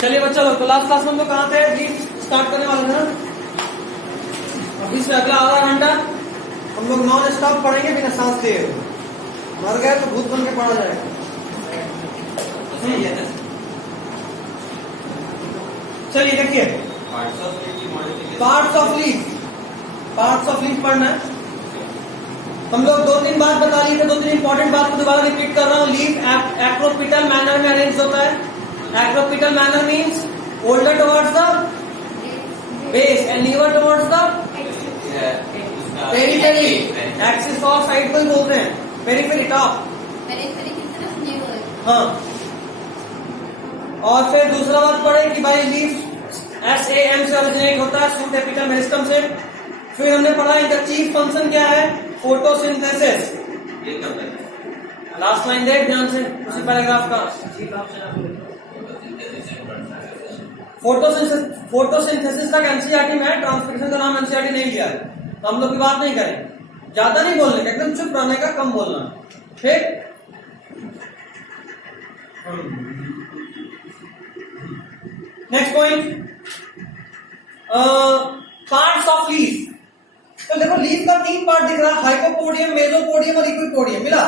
चलिए बच्चा लोग, तो लास्ट क्लास में हम लोग कहाँ थे? लीफ स्टार्ट करने वाले थे ना। अभी से अगला आधा घंटा हम लोग नॉन स्टॉप पढ़ेंगे बिना सांस लिए। मर गए तो भूत बन के पढ़ा जाएगा। चलिए देखिए, पार्ट्स ऑफ लीफ पढ़ना है। हम लोग 2-3 बात बता लिए थे, 2-3 इंपॉर्टेंट बात को दोबारा रिपीट कर रहा हूँ। लीफ एक्रोपिटल मैनर में अरेंज होता है। Acropetal manner means older towards the base and newer towards the periphery. Axis और साइड को बोलते हैं, पेरिफेरी टॉप। हाँ, और फिर दूसरा बात पढ़े कि भाई लीफ SAM से ओरिजिनेट होता है, शूट एपिकल मेरिस्टम से। फिर हमने पढ़ा इनका चीफ फंक्शन क्या है, फोटोसिंथेसिस। लास्ट लाइन देख ध्यान से, उसी पैराग्राफ का। फोटोसिंथेसिस तक एनसीईआरटी में है, ट्रांसक्रिप्शन का नाम एनसीईआरटी नहीं लिया है, तो हम लोग की बात नहीं करें। ज्यादा नहीं बोलने का, एकदम चुप रहने का, कम बोलना। ठीक, next point, parts of leaf. तो देखो लीफ का 3 पार्ट दिख रहा है, हाइपोपोडियम, मेसोपोडियम और इक्विपोडियम। मिला?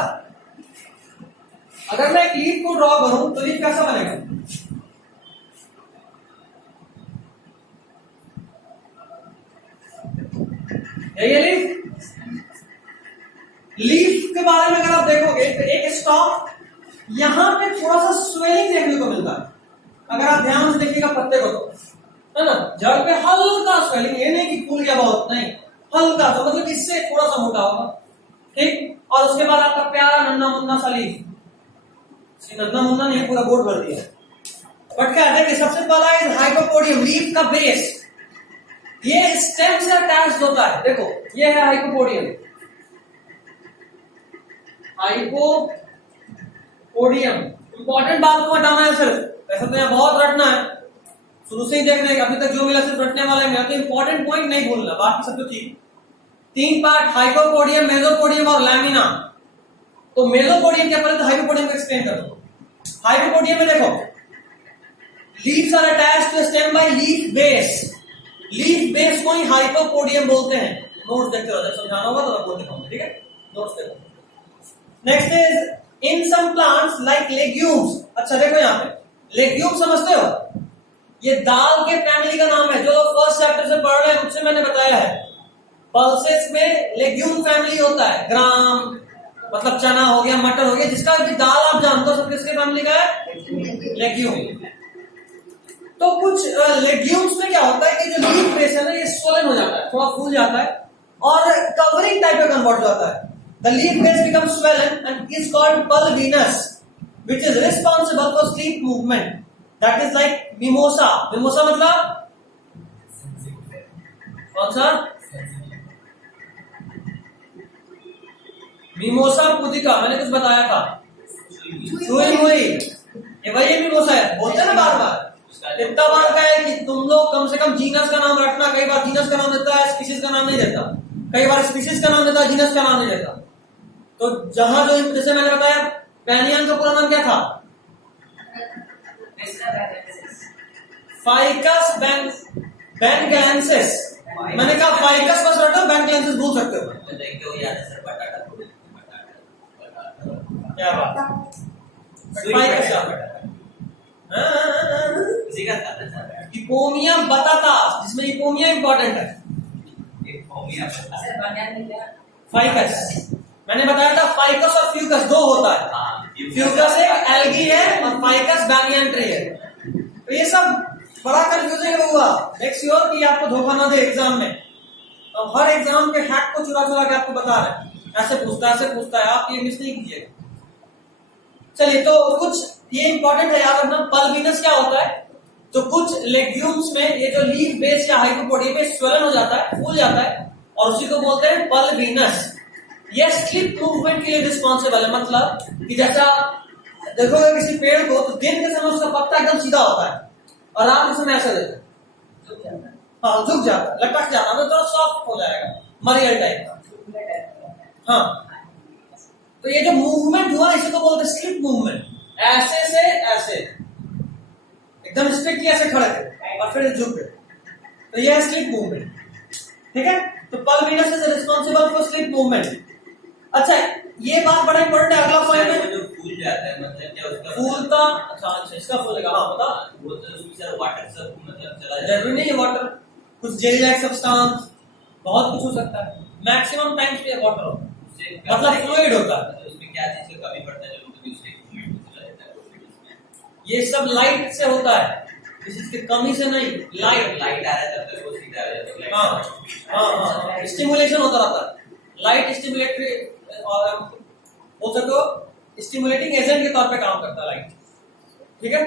अगर मैं एक लीफ को ड्रॉ करूं तो लीफ कैसा बनेगा? यही है लीफ के बारे में अगर आप देखोगे तो एक स्टॉक, यहां पे थोड़ा सा स्वेलिंग देखने को मिलता है। अगर आप ध्यान से देखिएगा पत्ते को, तो है ना, जड़ पे हल्का स्वेलिंग, ये नहीं कि फूल गया बहुत, नहीं, हल्का सा, मतलब इससे थोड़ा सा मोटा होगा। ठीक, और उसके बाद आपका प्यारा नन्ना मुन्ना सा लीफ। नन्ना मुन्ना नहीं, पूरा बोर्ड भर दिया। बट क्या है कि सबसे पहला है हाइपोपोडियम, लीफ का बेस। ये स्टेम से अटैच होता है। देखो ये है हाइपोपोडियम। हाइपोपोडियम, इंपॉर्टेंट बात को हटाना है सिर्फ, वैसे तो यहाँ बहुत रटना है, शुरू से ही देखने का, अभी तक जो मिला सिर्फ रटने वाला है, तो इंपॉर्टेंट पॉइंट नहीं भूलना, बाकी सब तो ठीक। 3 पार्ट, हाइपोपोडियम, मेसोपोडियम और लैमिना। तो मेसोपोडियम क्या, पहले तो हाइपोपोडियम को एक्सप्लेन कर दो। हाइपोपोडियम में देखो, leaves are attached to stem by leaf base. Leaf base को ही हाइपोपोडियम बोलते हैं। नोट्स देखते रहो, जब समझाना होगा तो बोल दिखाऊंगा, ठीक है? नोट्स देखो। Next is in some plants like legumes. अच्छा देखो यहाँ पे लेग्यूम समझते हो, ये दाल के फैमिली का नाम है। जो लोग फर्स्ट चैप्टर से पढ़ रहे हैं मुझसे मैंने बताया है, पल्सेस में लेग्यूम फैमिली होता है। ग्राम मतलब चना हो गया, मटर हो गया, जिसका भी दाल आप जानते हो सब किसके फैमिली का है? लेग्यूम। तो कुछ लेग्यूम्स में क्या होता है कि जो लीफ बेस है ना, ये स्वोलन हो जाता है, थोड़ा फूल जाता है और कवरिंग टाइप में कन्वर्ट हो जाता है। The leaf base becomes swollen and is called pulvinous, which is responsible for sleep movement. That is like mimosa. Mimosa मतलब कौन सा? मिमोसा पुदिका, मैंने कुछ बताया था। छुई हुई, ये वही मिमोसा है, बोलते हैं ना बार बार। इतना बार का है कि तुम लोग कम से कम जीनस का नाम रखना। कई बार जीनस का नाम देता है, स्पीशीज का नाम नहीं देता। कई बार स्पीशीज का नाम देता है, जीनस का नाम नहीं देता। तो जहां जो, जैसे मैंने बताया, पैनियन का पूरा नाम क्या था? Ficus benghalensis. मैंने कहा फाइकस बस रटो, बेंगलेंसिस भूल सकते हो। क्या बात? फाइकस इपोमियम बताता, जिसमें इपोमिया इंपॉर्टेंट है। फाइकस मैंने बताया था, फाइकस और फ्यूकस 2 होता है। फ्यूकस एक एल्गी है और फाइकस बैनियन ट्री है। तो ये सब बड़ा कंफ्यूजिंग हुआ। मेक श्योर कि आपको धोखा ना दे एग्जाम में। तो हर एग्जाम के हैक को चुरा चुरा के आपको बता रहे हैं, ऐसे पूछता है, आप ये मिस नहीं कीजिएगा। चलिए, तो कुछ ये इंपॉर्टेंट है याद रखना। पल्विनस क्या होता है? तो कुछ लेग्यूम्स में ये जो लीफ बेस या हाइपोपोडियम में स्वलन हो जाता है, फूल जाता है, और उसी को बोलते हैं पल्विनस। ये स्लिप मूवमेंट के लिए रिस्पॉन्सिबल है। मतलब कि जैसा देखोगे किसी पेड़ को, तो दिन के समय उसका पत्ता एकदम सीधा होता है और रात के समय ऐसा देता है, हाँ झुक जाता है, लटक जाता है, तो थोड़ा सॉफ्ट हो जाएगा, मरियल टाइप का। हाँ, तो ये जो मूवमेंट हुआ इसी को बोलते हैं स्लिप मूवमेंट। ऐसे से ऐसे एकदम स्ट्रिक्टली ऐसे खड़े थे और फिर झुक गए, तो यह है स्लिप मूवमेंट। ठीक है, तो pulvinus is responsible for slip movement. अच्छा, ये बात बड़ा इंपॉर्टेंट है। अगला पॉइंट में जो फूल जाता है मतलब क्या उसका फूलता, अच्छा इसका फूलेगा, हाँ बता। वो तो उसमें सर वाटर सब मतलब चला जरूरी नहीं है वाटर, कुछ जेल लाइक सब्सटेंस, बहुत कुछ हो सकता है। मैक्सिमम टाइम्स पे वाटर होता है, मतलब फ्लूइड होता है। उसमें क्या चीज का कमी पड़ता है जो कभी उसके मूवमेंट चला जाता है? ये सब लाइट से होता है, किसी चीज की कमी से नहीं। लाइट लाइट आ रहा है तब तक वो सीधा आ जाता है। हाँ, स्टिमुलेशन होता रहता है। लाइट स्टिमुलेटरी हो सके तो स्टिमुलेटिंग एजेंट के तौर पे काम करता है लाइट। ठीक है,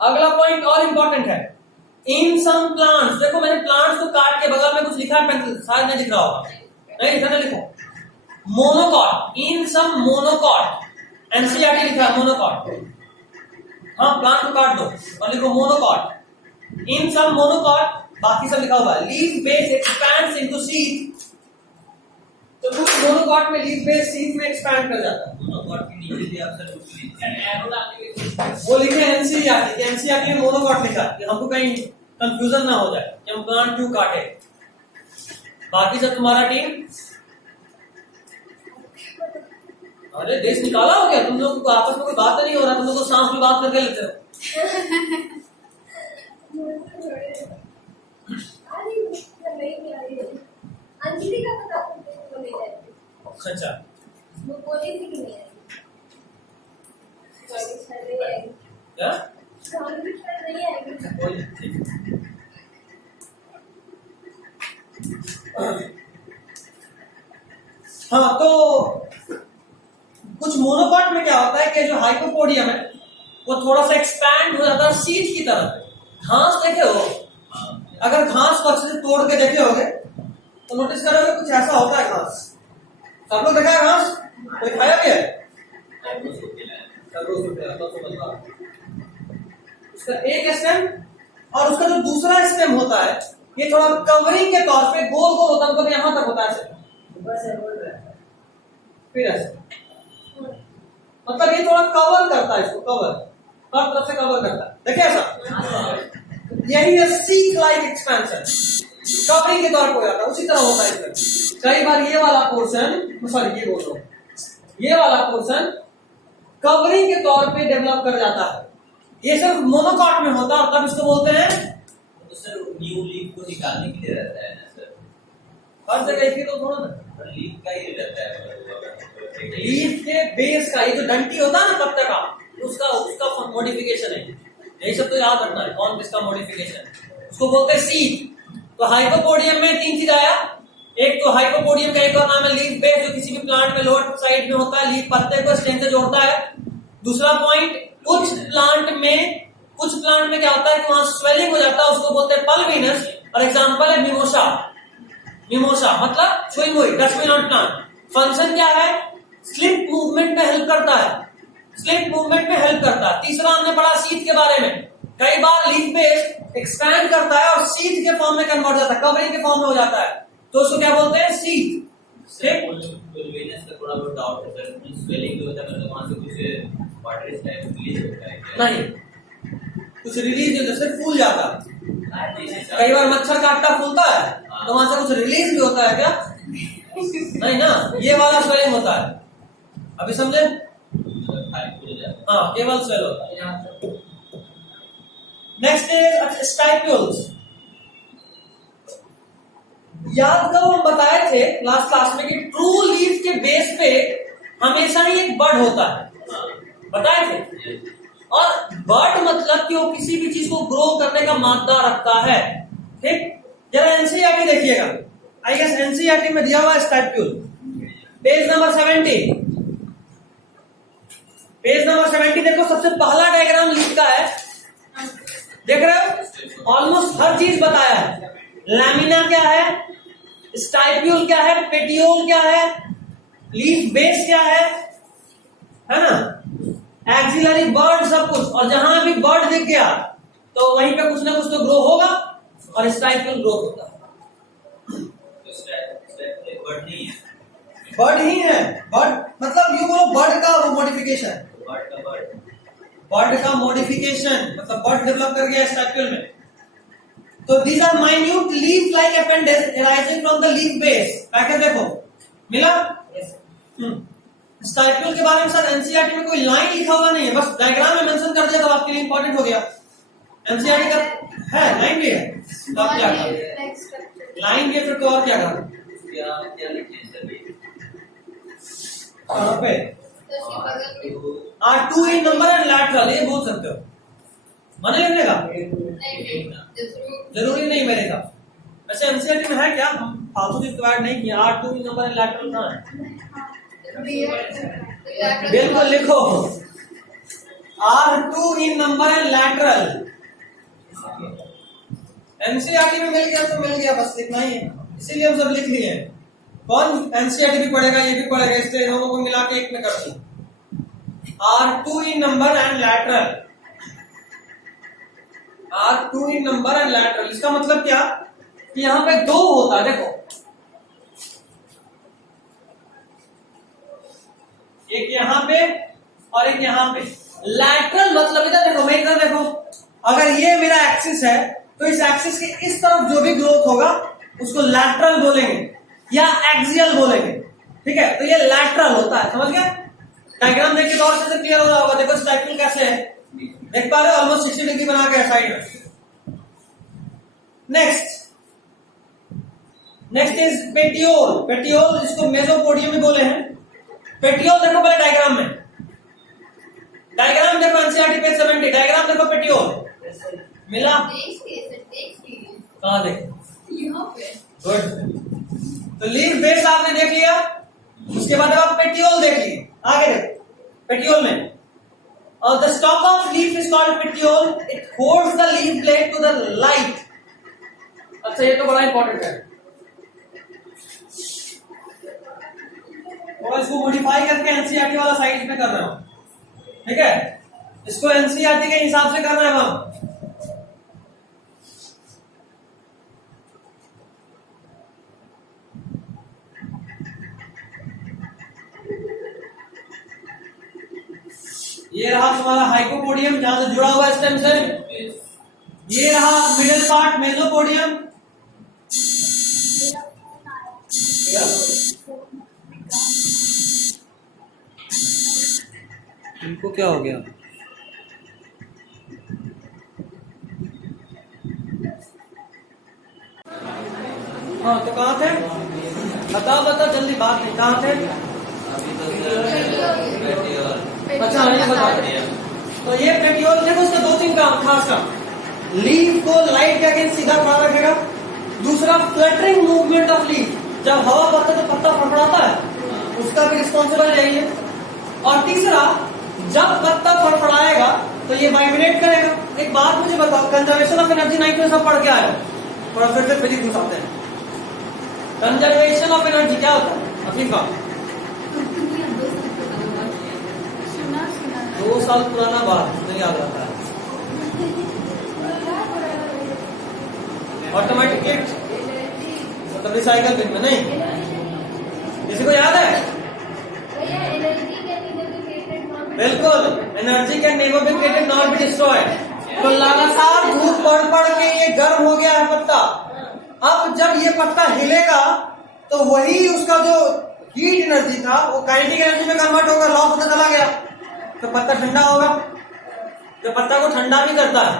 अगला पॉइंट और इंपॉर्टेंट है। इन सम प्लांट्स, देखो मैंने प्लांट्स को काट के बगल में कुछ लिखा है पेंसिल, शायद नहीं दिख रहा होगा, नहीं लिखा, नहीं लिखो। मोनोकॉट, इन सम मोनोकॉट, एनसीईआरटी लिखा है मोनोकॉट। हाँ, प्लांट को काट दो और लिखो मोनोकॉट। इन सम मोनोकॉट, बाकी सब लिखा हुआ है। Leaf base expands into seed, तो कुछ मोनोकॉट में लीफ बेस सीड में एक्सपैंड कर जाता है। मोनोकॉट के नीचे भी आप सर कुछ लिखते हैं, वो लिखे एनसीईआरटी, एनसीईआरटी में मोनोकॉट लिखा है, हमको कहीं कंफ्यूजन ना हो जाए कि हम प्लांट क्यों काटे। बाकी सब तुम्हारा टीम, अरे देश निकाला हो गया, तुम लोग आपस में कोई बात नहीं हो रहा, तुम लोग तो सांस में बात करके लेते हो। अंजलि का पता तो नहीं जाती, अच्छा, वो बोली थी कि नहीं आई, क्या नहीं आएगी। हाँ, तो कुछ मोनोकॉट में क्या होता है कि जो हाइपोपोडियम है वो थोड़ा सा एक्सपैंड हो जाता है सीड की तरह। घास देखे हो, अगर घास को अच्छे से तोड़ के देखे होगे तो नोटिस करोगे कुछ ऐसा होता है घास। सब लोग देखा है घास, कोई खाया भी है? उसका एक स्टेम और उसका जो दूसरा स्टेम होता है ये थोड़ा कवरिंग के तौर पे गोल गोल होता है, मतलब यहां तक होता है, फिर ऐसे, मतलब ये थोड़ा कवर करता है, इसको कवर हर तरफ से कवर करता है। देखिए ऐसा, यही है सीक लाइक एक्सपेंशन, कवरिंग के तौर पर हो जाता है। उसी तरह होता है इसका। कई बार ये वाला पोर्शन, सॉरी ये बोल रहा हूं, ये वाला पोर्शन कवरिंग के तौर पे डेवलप कर जाता है। ये सिर्फ मोनोकॉट में होता है और तब इसको बोलते हैं, तो सर न्यू लीफ को निकालने के लिए रहता है ना सर, हर जगह एक ही तो थोड़ा ना, लीफ का ही रहता है लीफ के बेस का, ये जो डंटी होता है ना पत्ते का, उसका मॉडिफिकेशन है। यही सब तो याद रखना है, कौन किसका मॉडिफिकेशन, उसको बोलते हैं सीड। तो हाइपोपोडियम में तीन चीज आया, एक तो हाइपोपोडियम का एक और नाम है लीफ बेस, जो किसी भी प्लांट में लोअर साइड में होता है, लीफ पत्ते को स्टेम से जोड़ता है। दूसरा पॉइंट, कुछ प्लांट में क्या होता है कि वहां स्वेलिंग हो जाता है, उसको बोलते हैं पल्विनस। और एग्जांपल है मिमोसा, मिमोसा मतलब छुई मुई, डस्टबिन ऑन प्लांट। फंक्शन क्या है, स्लिप मूवमेंट में हेल्प करता है, स्लिप मूवमेंट में हेल्प करता है। तीसरा हमने पढ़ा सीड के बारे में, कई बार लीफ बेस एक्सपैंड करता है और सीड के फॉर्म में कन्वर्ट हो जाता है, कवरिंग के फॉर्म में हो जाता है, तो उसको क्या बोलते हैं, सीड। थोड़ा बहुत डाउट है सर, स्वेलिंग होता है मतलब वहां से कुछ वाटर टाइप रिलीज होता है क्या? नहीं, कुछ रिलीज नहीं, जैसे फूल जाता है, कई बार मच्छर काटता फूलता है, तो वहां से कुछ रिलीज भी होता है क्या? नहीं ना, ये वाला स्वेलिंग होता है। अभी समझे? हाँ, केवल स्वेल होता है। Next is stipules. याद करो, हम बताए थे लास्ट क्लास में कि ट्रू लीफ के बेस पे हमेशा ही एक बड होता है, बताए थे। और बड मतलब कि वो किसी भी चीज को ग्रो करने का मादा रखता है। ठीक, जरा एनसीईआरटी देखिएगा, आई गेस एनसीईआरटी में दिया हुआ है स्टाइप्यूल, पेज नंबर 70। पेज नंबर 70 देखो, सबसे पहला डायग्राम लीफ का है, देख रहे हो? ऑलमोस्ट हर चीज बताया है। लैमिना क्या है, स्टाइप्यूल क्या है, पेटियोल क्या है, लीफ बेस क्या है ना, एक्सिलरी बर्ड, सब कुछ। और जहां भी बर्ड दिख गया तो वहीं पे कुछ ना कुछ तो ग्रो होगा, और स्टाइप्यूल ग्रोथ होता है। बर्ड नहीं है, बर्ड ही है, बर्ड मतलब यू बोलो बर्ड का वो मॉडिफिकेशन, बर्ड का बर्ड, बर्ड का मॉडिफिकेशन, मतलब बर्ड डेवलप कर गया स्टाइप्यूल में। तो these are minute leaf like appendage arising from the leaf base. Packet देखो मिला। स्टाइप्यूल के बारे में सर एनसीईआरटी में कोई लाइन लिखा हुआ नहीं है, बस डायग्राम में मेंशन कर दिया तो आपके लिए इंपॉर्टेंट हो गया। एनसीईआरटी का है, लाइन भी है, तो आप क्या करें, लाइन भी है फिर तो और क्या करें। क्या लिखते हैं सर? कहाँ पे तो उसके बगल में R2 in number and lateral, ये बोल सकते हो, माने लिखने का नहीं जरूरी नहीं मेरे हिसाब से। वैसे एनसीईआरटी में है क्या, हम फालतू की ऐड नहीं किया। R2 in number and lateral कहाँ है, बिल्कुल लिखो R2 in number and lateral. NCERT में मिल गया तो मिल गया, बस इतना ही है, इसीलिए हम सब लिख लिए हैं। कौन एनसीईआरटी भी पढ़ेगा ये भी पढ़ेगा, इसलिए दोनों को मिला के एक में कर दी। R2 in number and lateral, R2 in number and lateral, इसका मतलब क्या कि यहां पे दो होता है, देखो एक यहां पे और एक यहां पे। लैटरल मतलब इधर देखो, मैं इधर देखो, अगर ये मेरा एक्सिस है तो इस एक्सिस के इस तरफ जो भी ग्रोथ होगा उसको लैटरल बोलेंगे या एक्सियल बोलेंगे, ठीक है। तो ये लैटरल होता है, समझ गए। डायग्राम देख के तो और से क्लियर हो रहा होगा। देखो स्टाइप्यूल कैसे है, देख पा रहे हो, ऑलमोस्ट 60 डिग्री बना के साइड में। Next is petiole. पेटियोल जिसको मेसोपोडियम भी बोले हैं। पेटियोल देखो पहले डायग्राम में, डायग्राम देखो एनसीईआरटी पेज 70, डायग्राम देखो पेटियोल मिला। कहाँ देखो, गुड। तो लीफ बेस आपने देख लिया, उसके बाद आप पेटियोल देख लिए। आगे देखो पेटियोल में, और the stalk of leaf is called petiole, it holds the leaf blade to the light. अच्छा ये तो बड़ा इंपॉर्टेंट है, और इसको मॉडिफाई करके एनसीईआरटी वाला साइड में कर रहे हो, ठीक है। इसको एनसीईआरटी के हिसाब से करना है वहां। ये रहा तुम्हारा हाइपोपोडियम जहां से जुड़ा हुआ स्टेम सेल। ये रहा मिडिल पार्ट मेसोपोडियम। इनको क्या हो गया, हाँ तो कहाँ थे, बताओ जल्दी, बात नहीं, कहाँ थे। अच्छा ये बता, तो ये पेटियोल देखो, उसका दो तीन काम खास काम, लीफ को लाइट के अगेंस्ट सीधा खड़ा रखेगा। दूसरा फ्लटरिंग मूवमेंट ऑफ लीफ, जब हवा बढ़ता है तो पत्ता फड़फड़ाता है, उसका भी रिस्पॉन्सिबल है ये। और तीसरा, जब पत्ता फड़फड़ाएगा तो ये वाइब्रेट करेगा। एक बात मुझे बताओ, कंजर्वेशन ऑफ एनर्जी 9 में सब पढ़ के आए, थोड़ा फिर से फिजिक्स घुसाते हैं। कंजर्वेशन ऑफ एनर्जी क्या होता है अफीफा? 2 साल पुराना बात नहीं याद रहता है। ऑटोमेटिक किट मतलब रिसाइकल बिन में नहीं, किसी को याद है? बिल्कुल, energy can never be created not be destroyed. तो लगातार धूप पड़ के ये गर्म हो गया है पत्ता। अब जब ये पत्ता हिलेगा तो वही उसका जो हीट एनर्जी था वो काइनेटिक एनर्जी में कन्वर्ट होगा, लॉस होता चला गया, तो पत्ता ठंडा होगा। तो पत्ता को ठंडा भी करता है।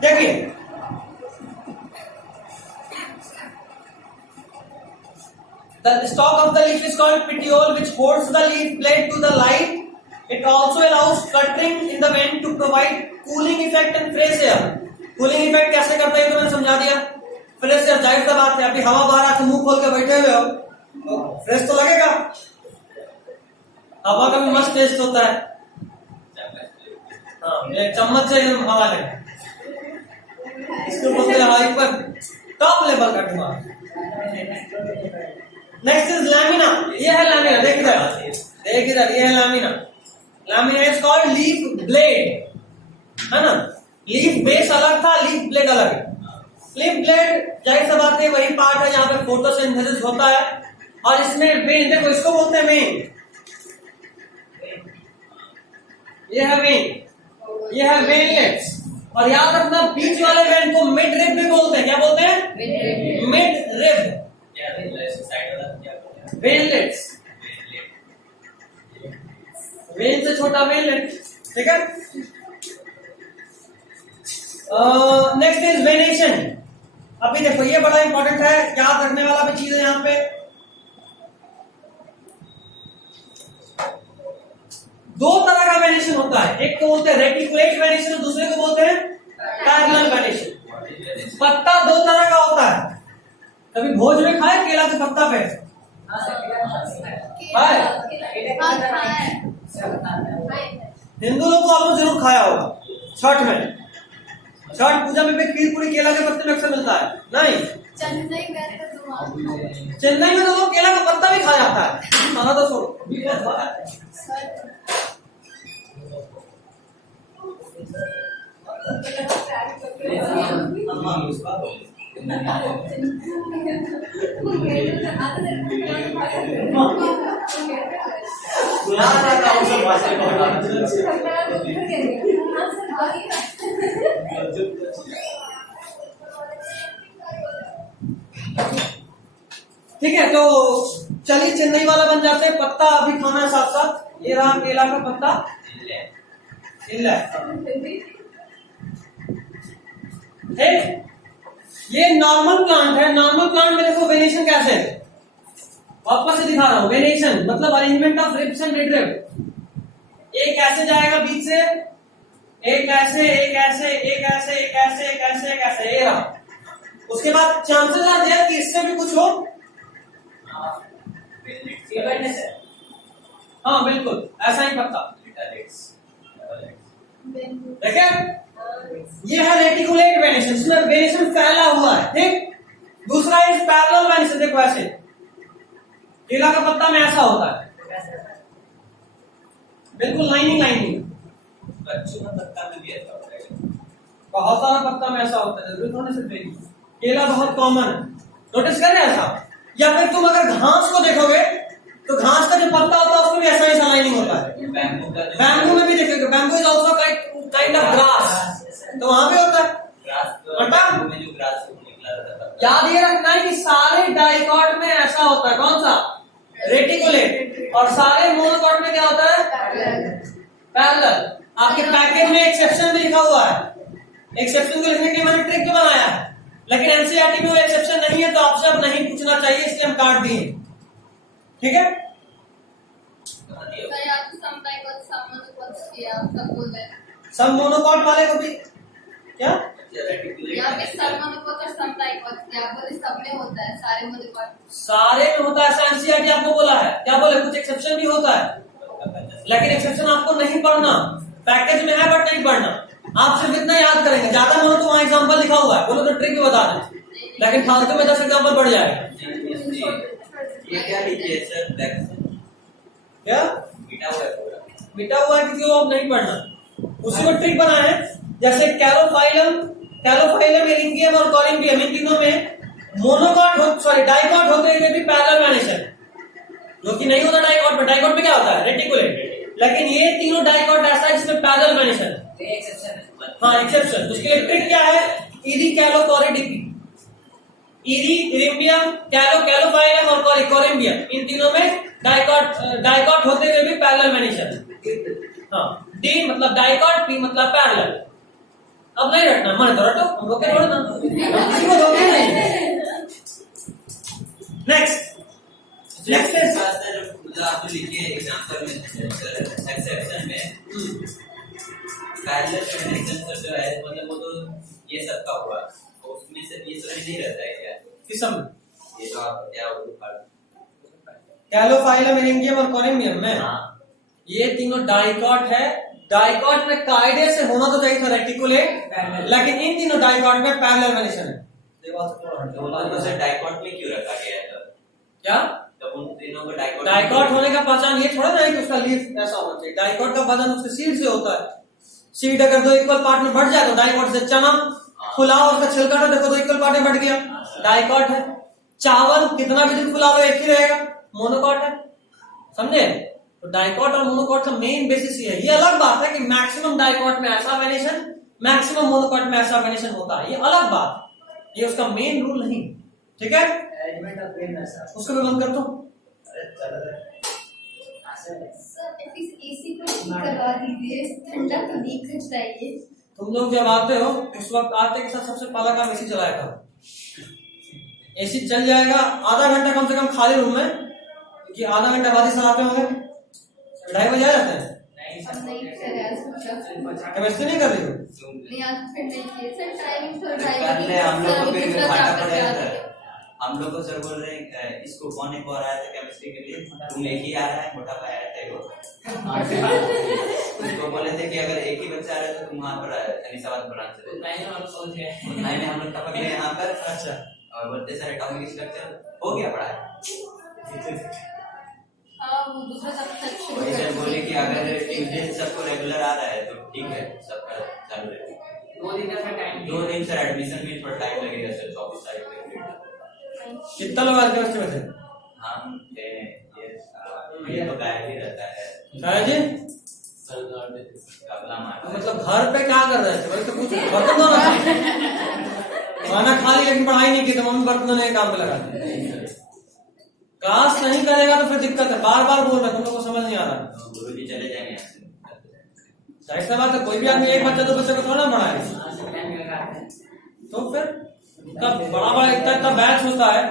देखिए the stalk of the leaf is called petiole, which holds the leaf blade to the light. It also allows fluttering in the wind to provide cooling effect and fresh air. Cooling effect कैसे करता है तो मैंने समझा दिया। Fresh air, जाहिर सा बात है, अभी हवा बाहर आके मुंह खोल के बैठे हुए हो तो फ्रेश तो लगेगा। हवा का भी मस्त टेस्ट होता है। हाँ, एक चम्मच से हवा लें, इसको बोलते हैं हाइपर टॉप लेवल का दिमाग। Next is lamina. ये है लैमिना, देख इधर, ये है lamina. Lamina is called leaf blade, है ना। लीफ बेस अलग था, लीफ ब्लेड अलग है। लीफ ब्लेड जाहिर सा बात है वही पार्ट है जहां पे फोटोसिंथेसिस होता है, और इसमें वेन, देखो इसको बोलते हैं वेन, ये है वेन। ये है वेनलेट्स। और याद रखना बीच वाले वेन को मिड रिब भी बोलते हैं। क्या बोलते हैं? Mid rib. क्या साइड वाला क्या बोलते हैं? वेनलेट्स। वेन से छोटा वेनलेट। ठीक है। Next is venation. अभी देखो ये बड़ा इंपॉर्टेंट है, याद रखने वाला भी चीज है यहाँ पे। दो तरह का वेनेशन होता है, एक को बोलते हैं रेटिकुलेट वेनेशन और दूसरे को बोलते हैं पैरेलल वेनेशन। पत्ता दो तरह का होता है। कभी भोज में खाए केला के पत्ता पे? हिंदू लोग को आपने जरूर खाया होगा छठ में। छठ पूजा में भी खीर पूरी केला के पत्ते में अक्सर मिलता है। नहीं, चेन्नई में तो लोग केला का पत्ता भी खा जाता है। खाना तो छोड़ो। ठीक है, तो चलिए चेन्नई वाला बन जाते हैं। पत्ता अभी खाना है साथ साथ। ये रहा केला का पत्ता। ठीक, ये नॉर्मल प्लांट है। नॉर्मल प्लांट में देखो वेनेशन कैसे है, वापस से दिखा रहा हूं। वेनेशन मतलब arrangement of ribs and mid rib. एक ऐसे जाएगा बीच से, एक ऐसे, एक ऐसे, एक ऐसे, एक ऐसे, एक ऐसे, एक ऐसे, ये रहा। उसके बाद चांसेस आर देयर कि इससे भी कुछ हो। हाँ बिल्कुल ऐसा ही पत्ता। देखिए ये है रेटिकुलेट वेनेशन, इसमें वेनेशन फैला हुआ है। ठीक, दूसरा इज पैरेलल वेनेशन। देखो ऐसे केला का पत्ता में ऐसा होता है, बिल्कुल लाइनिंग लाइनिंग। बच्चों का पत्ता में भी ऐसा होता है। बहुत सारा पत्ता में ऐसा होता है, जरूरी थोड़ी सिर्फ एक। केला बहुत कॉमन है, नोटिस कर रहे हैं ऐसा। या फिर तुम अगर घास को देखोगे तो घास का जो पत्ता होता है उसमें भी ऐसा ही लाइनिंग होता है। बैम्बू में भी देखोगे, bamboo is also kind of grass, तो वहां भी होता है। याद ये रखना है कि सारे डाइकॉट में ऐसा होता है। कौन सा? रेटिकुलेट। और सारे मोनोकॉट में क्या होता है? पैरेलल। आपके पैकेज में एक्सेप्शन भी लिखा हुआ है। एक्सेप्शन को लिखने के लिए मैंने ट्रिक भी बनाया है, लेकिन एनसीईआरटी में वो एक्सेप्शन नहीं है तो आपसे अब नहीं पूछना चाहिए, इसलिए हम काट दिए। ठीक है। सब मोनोकॉट वाले को भी क्या सारे में होता है, ऐसा एनसीईआरटी आपको बोला है। क्या बोले? कुछ एक्सेप्शन भी होता है, लेकिन एक्सेप्शन आपको नहीं पढ़ना। पैकेज में है बट नहीं पढ़ना। आप सिर्फ इतना याद करेंगे। ज्यादा मानो तो वहां एग्जाम्पल लिखा हुआ है, बोलो तो ट्रिक भी बता दें, लेकिन फालतू में 10 एग्जाम्पल बढ़ जाएगा। क्या मिटा हुआ है क्योंकि वो अब नहीं पढ़ना। उसी को ट्रिक बना है, जैसे कैलोफाइलम एरिंगियम और कॉलिम्बियम, इन तीनों में मोनोकॉट डाइकॉट होते हुए भी पैरेलल वेनेशन, जो कि नहीं होता डाइकॉट में। डाइकॉट में क्या होता है? रेटिकुलेट। लेकिन ये तीनों डाइकॉट ऐसा है जिसमें पैरेलल वेनेशन है। हाँ एक्सेप्शन। उसके लिए ट्रिक क्या है? ईरी कैलो कॉरिडिपी, ईरी इरिम्बियम, कैलोफाइलम और कॉलिम्बियम, इन तीनों में डाइकॉट होते हुए भी पैरेलल वेनेशन। हाँ, डी मतलब डाइकॉट, पी मतलब पैरेलल। अब नहीं रटना, मन तो रटो, हम रोके थोड़ा ना, किसी को रोके नहीं। नेक्स्ट आप लिखिए एग्जांपल में एक्सेप्शन में पैरेलल वेनेशन जो है, मतलब वो तो ये सब का हुआ, उसमें से ये सब नहीं रहता है क्या? किसम ये जो आप क्या कैलोफाइलम एरिंगियम और कॉलिम्बियम में। हाँ। ये तीनों डाइकॉट है। डाइकॉट में कायदे से होना तो चाहिए था रेटिकुलेट, लेकिन इन तीनों डाइकॉट में पैरेलल वेनेशन है। तो डाइकॉट में क्यों रखा गया है? क्या तब उन तीनों को डाइकॉट होने का पहचान ये थोड़ा ना है कि उसका लीफ ऐसा होना चाहिए। डाइकॉट का पहचान उसके सीड से होता है। सीड अगर दो इक्वल पार्ट में बढ़ जाए तो डाइकॉट से चना, फुला उसका छिलका तो देखो दो इक्वल पार्ट में बढ़ गया, डाइकॉट है। चावल कितना भी दिन फुला लो एक ही रहेगा, मोनोकॉट है। समझे? तो डाइकॉट और मोनोकॉट का मेन बेसिस ये है। ये अलग बात है कि मैक्सिमम डाइकॉट में ऐसा वेरिएशन, मैक्सिमम मोनोकॉट में ऐसा वेरिएशन होता है, ये अलग बात, ये उसका मेन रूल नहीं। ठीक है, उसको भी बंद कर दो। सर एटलीस्ट एसी को ठीक करवा दीजिए, ठंडा तो नहीं करता ये। तुम लोग जब आते हो उस वक्त आते के साथ सबसे पहला काम एसी चलाया करो। एसी चल जाएगा, आधा घंटा कम से कम खाली रूम में, क्योंकि आधा घंटा बाद ही सर आते होंगे, 2:30 बजे आ जाते हैं। अब नहीं कर रहा है, केमिस्ट्री नहीं कर रही हो? नहीं आज फिर नहीं किए सर, टाइमिंग थोड़ा कर ले, हम लोग को फिर घाटा पड़ेगा टाइम। सर। हम लोग को सर बोल रहे हैं इसको कौन एक और आया था केमिस्ट्री के लिए, तुम एक ही आ रहा है, मोटा भाई आया था वो। उसको बोले थे कि अगर एक ही बच्चा आ रहा है तो तुम वहाँ पर अनिसाबाद ब्रांच से नहीं हम लोग टपक गए यहाँ पर। अच्छा, और बोलते सर एटॉमिक स्ट्रक्चर हो गया पढ़ाई। हाँ वो दूसरा सब्जेक्ट शुरू वही सर कर बोले कि अगर ट्यूजडे से सबको रेगुलर आ रहा है तो ठीक है, सबका चालू रहेगा। 2 दिन सर एडमिशन फीस पर टाइम लगेगा सर, 24 तारीख तक। कितना लोग आज केमिस्ट्री में थे? हम थे ये तो गायब ही रहता है साया जी, कबला मार। मतलब घर पे क्या कर रहे थे? वही तो पूछ रहे, बर्तन धोना था। खाना खा लिया लेकिन पढ़ाई नहीं की तो मम्मी बर्तन धोने के काम पे लगा दी। क्लास नहीं करेगा तो फिर दिक्कत है, बार बार बोल रहे, तुम लोग को समझ नहीं आ रहा। गुरु जी चले जाएंगे। जाहिर सी बात है, कोई भी आदमी एक बच्चा दो बच्चे को थोड़ा ना पढ़ाए। तो फिर बड़ा इतना बैच होता है,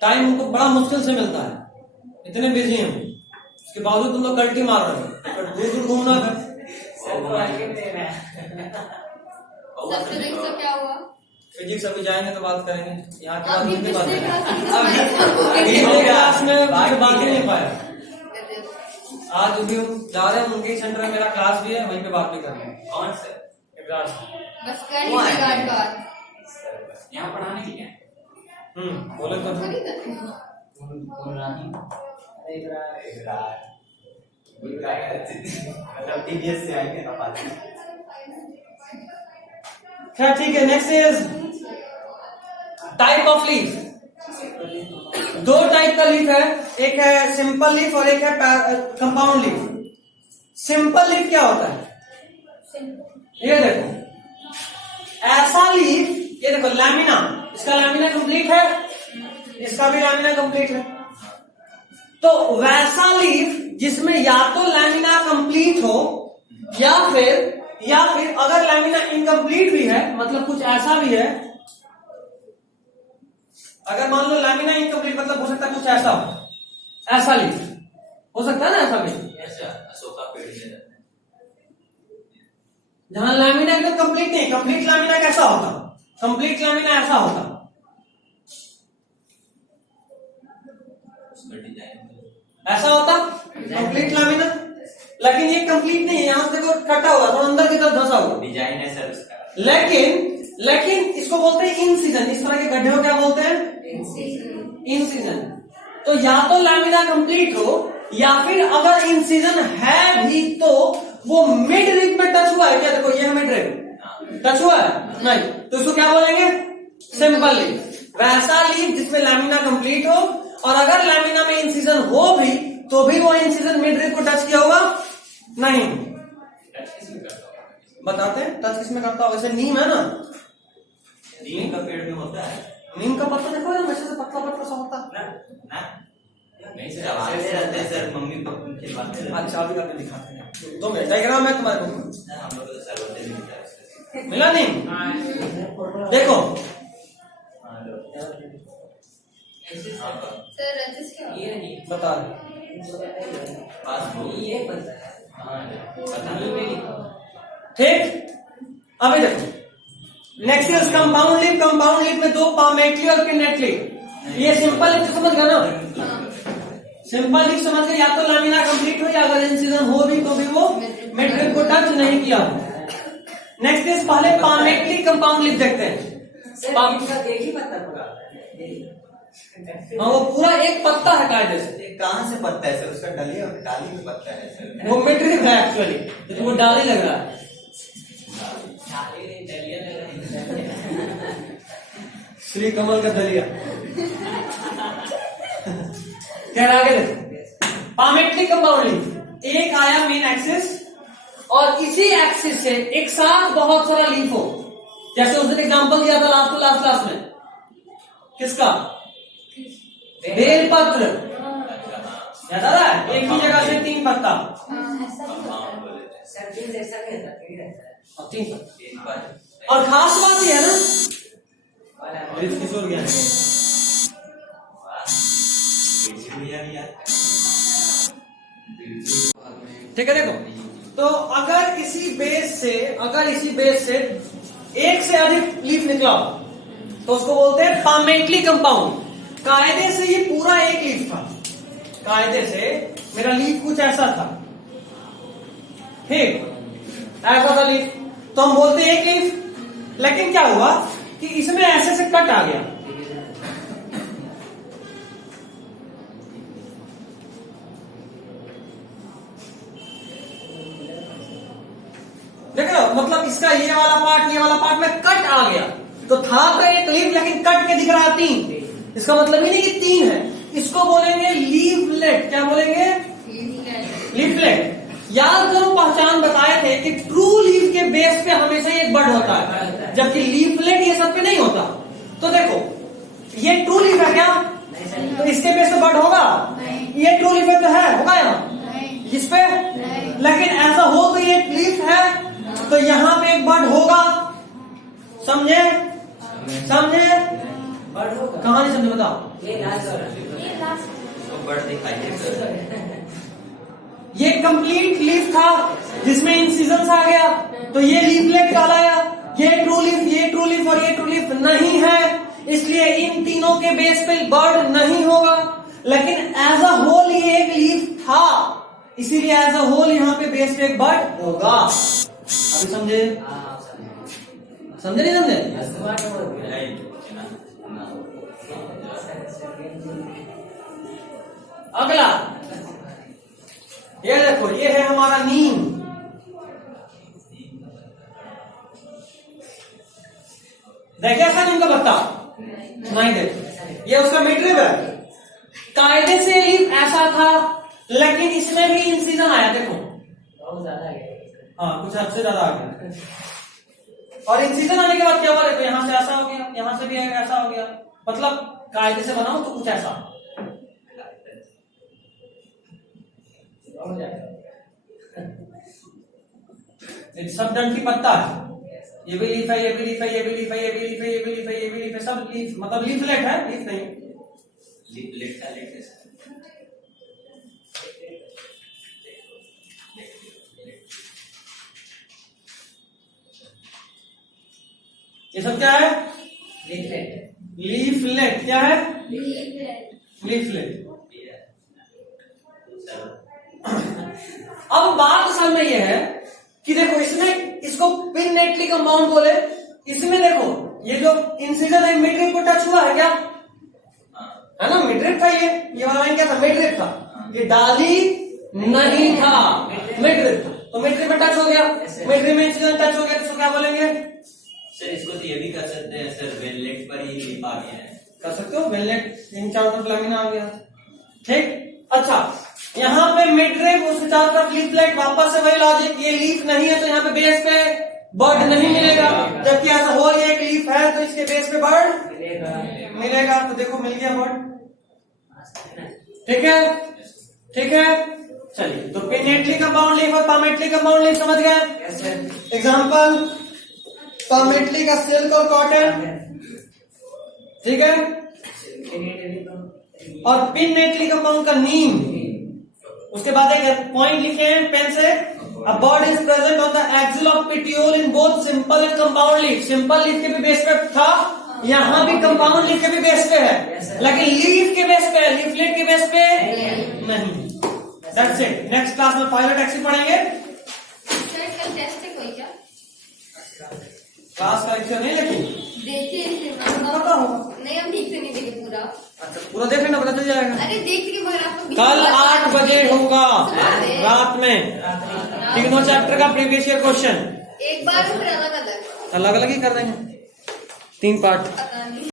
टाइम उनको बड़ा मुश्किल से मिलता है, इतने बिजी हैं। उसके बावजूद तुम लोग कल्टी मार रहे हो, फिर दूर दूर घूमना है। सर फिजिक्स का क्या हुआ? फिजिक्स अभी जाएंगे तो बात करेंगे, यहाँ के बाद अभी उनकी बात पिछले करेंगे। क्लास क्लास में कुछ बात ही नहीं पाया। में आज भी हम जा रहे हैं, उनके सेंटर में मेरा क्लास भी है, वहीं पे बात भी कर रहे हैं। कौन सर? बस कर लीजिए बात। यहाँ पढ़ाने की क्या? बोले तो मतलब टीवीएस से आएंगे ना पास। क्या, ठीक है। Next is type of leaf. 2 type का लीफ है, एक है सिंपल लीफ और एक है कंपाउंड लीफ। सिंपल लीफ क्या होता है? ये देखो, ऐसा लीफ, ये देखो लैमिना, इसका लैमिना कंप्लीट है, इसका भी लैमिना कंप्लीट है। तो वैसा लीफ जिसमें या तो लैमिना कंप्लीट हो या फिर अगर लैमिना इनकम्प्लीट भी है, मतलब कुछ ऐसा भी है, अगर मान लो लैमिना इनकम्प्लीट मतलब हो सकता है कुछ ऐसा हो, ऐसा लीफ हो सकता है ना, ऐसा भी। ऐसा अशोका पेड़ में रहता है जहां लैमिना एकदम कंप्लीट नहीं, कंप्लीट लैमिना कैसा होता? कंप्लीट लैमिना ऐसा होता, उसका डिजाइन ऐसा होता कंप्लीट लैमिना। लेकिन ये कंप्लीट नहीं है, यहां से देखो कटा हुआ, थोड़ा अंदर की तरफ धंसा हुआ। डिजाइन है सर उसका। लेकिन इसको बोलते हैं इनसिजन। इस तरह के गड्ढे को क्या बोलते हैं? इनसिजन। तो या तो लैमिना कंप्लीट हो, या फिर अगर इनसिजन है भी तो वो मिड रिब में टच हुआ है क्या? देखो ये मिड रिब टच हुआ है नहीं, तो इसको क्या बोलेंगे? Simple leaf. वैसा लीफ जिसमें लैमिना कंप्लीट हो, और अगर लैमिना में इनसिजन हो भी तो भी वो इनसिजन मिड रिब को टच किया होगा नहीं। बताते हैं टच किसमें करता होगा। जैसे नीम है ना, नीम का पेड़ में होता है। नीम का पत्ता देखो ना, वैसे से पतला पतला सा होता है ना नहीं सर, आवाज रहते हैं सर, मम्मी पापा खिलवाते हैं। अच्छा अभी आपको दिखाते हैं, 2 मिनट डायग्राम है तुम्हारे को, हम लोग तो सर होते नहीं है। मिला नहीं? देखो सर रजिस्टर ये नहीं बता रहे पासबुक ये पता है। ठीक। अभी देखो next is compound leaf. Compound leaf में 2 पामेटली और पिनेटली। ये सिंपल लीफ समझ गए ना? सिंपल लीफ समझ गए, या तो लैमिना कंप्लीट हो या अगर इनसिजन हो भी तो भी वो मिड रिब को टच नहीं किया हो। नेक्स्ट इज पहले पामेटली कंपाउंड लीफ देखते हैं। हाँ वो पूरा एक पत्ता है कायदे से। ये कहाँ से पत्ता है सर? उसका डाली में पत्ता है सर। वो मिड रिब है एक्चुअली, तो वो डाली लग रहा है। श्री कमल का दलिया। क्या आगे देखो, पामेटली कंपाउंड लीफ। एक आया मेन एक्सिस और इसी एक्सिस से एक साथ बहुत सारा लीफ हो, जैसे उस दिन एग्जांपल दिया था लास्ट क्लास में, किसका? बेलपत्र। याद आ रहा है? एक ही जगह से 3 पत्ता ऐसा भी होता है। और 3 पत्ता। और खास बात यह है ना, किशोर ज्ञान ठीक है। देखो, तो अगर इसी बेस से एक से अधिक लीफ निकला हो तो उसको बोलते हैं पामेटली कंपाउंड। कायदे से ये पूरा एक लीफ था, कायदे से मेरा लीफ कुछ ऐसा था, ठीक, ऐसा था लीफ, तो हम बोलते हैं एक लीफ। लेकिन क्या हुआ कि इसमें ऐसे से कट आ गया, देख रहे हो, मतलब इसका ये वाला पार्ट में कट आ गया, तो था तो एक लीफ लेकिन कट के दिख रहा है 3। इसका मतलब ही नहीं कि 3 है, इसको बोलेंगे लीफलेट। क्या बोलेंगे? लीफलेट। याद करो, पहचान बताए थे कि ट्रू लीफ के बेस पे हमेशा एक बड होता है, जबकि लीफलेट ये सब पे नहीं होता। तो देखो, ये ट्रू लीफ है क्या? तो इसके बेस पे बड होगा? ये ट्रू लीफ है तो है, होगा यहाँ इस पे, लेकिन ऐसा हो तो ये लीफ है तो यहाँ पे एक बड होगा। समझे? कहां नहीं समझे बताओ? बर्ड दिखाइए। ये कंप्लीट लीफ था जिसमें इंसिजन्स आ गया, तो ये लीफलेट कहलाया। ये ट्रू लीफ और ये ट्रू लीफ नहीं है, इसलिए इन तीनों के बेस पे बर्ड नहीं होगा। लेकिन एज अ होल ये एक लीफ था, इसीलिए एज अ होल यहाँ पे बेस पे एक बर्ड होगा। अभी समझे? समझे नहीं समझे? अगला ये देखो, ये है हमारा नीम। देखिए ऐसा नीम का पत्ता नहीं, देखो ये उसका मिडरिब है। कायदे से लीफ ऐसा था, लेकिन इसमें भी इंसिजन आया, देखो बहुत ज्यादा है। हाँ, कुछ हद से ज्यादा आ गया। और इंसिजन आने के बाद क्या हुआ? देखो यहां से ऐसा हो गया, यहां से भी ऐसा हो गया, मतलब कायदे से बनाओ तो कुछ ऐसा। सब डंठी पत्ता है, ये भी लीफ है, ये भी लीफ है, ये भी लीफ है, ये भी लीफ है, ये भी लीफ है, ये भी लीफ है, सब लीफ, मतलब लीफलेट है, लीफ नहीं। लीफलेट का लेट है। ये सब क्या है? लीफलेट। लीफलेट क्या है? लीफलेट। अब बात असल में यह है कि देखो, इसमें इसको पिननेटली कंपाउंड बोले। इसमें देखो ये जो इंसिजन है मिडरिब को टच हुआ है क्या? है ना, मिडरिब था ये वाला लाइन क्या था? मिडरिब था। ये डाली नहीं था, मिडरिब था, तो मिडरिब में टच हो गया, मिडरिब में इंसिजन टच हो गया, तो क्या बोलेंगे? सर इसको तो ये भी कर सकते हैं सर, वेललेट पर ही लीफ आ गया है। कर सकते हो, वेललेट 3-4 तरफ लैमिना आ गया, ठीक। अच्छा, यहाँ पे मिडरिब, उसके चारों तरफ लीफलेट, वापस से वही लॉजिक, ये लीफ नहीं है तो यहाँ पे बेस पे बर्ड नहीं मिलेगा, जबकि ऐसा होल ये एक लीफ है तो इसके बेस पे बर्ड मिलेगा। तो देखो मिल गया बर्ड, ठीक है, ठीक है। चलिए, तो पिननेटली कंपाउंड लीफ और पामेटली कंपाउंड लीफ समझ गए। एग्जाम्पल, पामेटली का सिल्क और कॉटन, ठीक है, और पिननेटली कंपाउंड का नीम। उसके बाद एक पॉइंट लिखे हैं पेन से, a bird is present on the axil of petiole in both simple and compound leaf. Simple leaf के भी बेस पे था, यहाँ भी कंपाउंड लीफ के भी बेस पे है, लेकिन लीफ के बेस पे, लीफलेट के बेस पे नहीं। That's it. नेक्स्ट क्लास में फाइलोटैक्सी पढ़ेंगे। सर कल टेस्ट है कोई क्या? क्लास का लेक्चर नहीं, लेकिन देखिए पता होगा। नहीं, हम ठीक से नहीं देखे पूरा। अच्छा, पूरा देख लेना, पता चल जाएगा। अरे देख के मगर आपको कल 8 बजे होगा रात में, तीनों चैप्टर का प्रीवियस ईयर क्वेश्चन। एक बार फिर अलग अलग अलग अलग ही कर देंगे, 3 पार्ट। पता नहीं।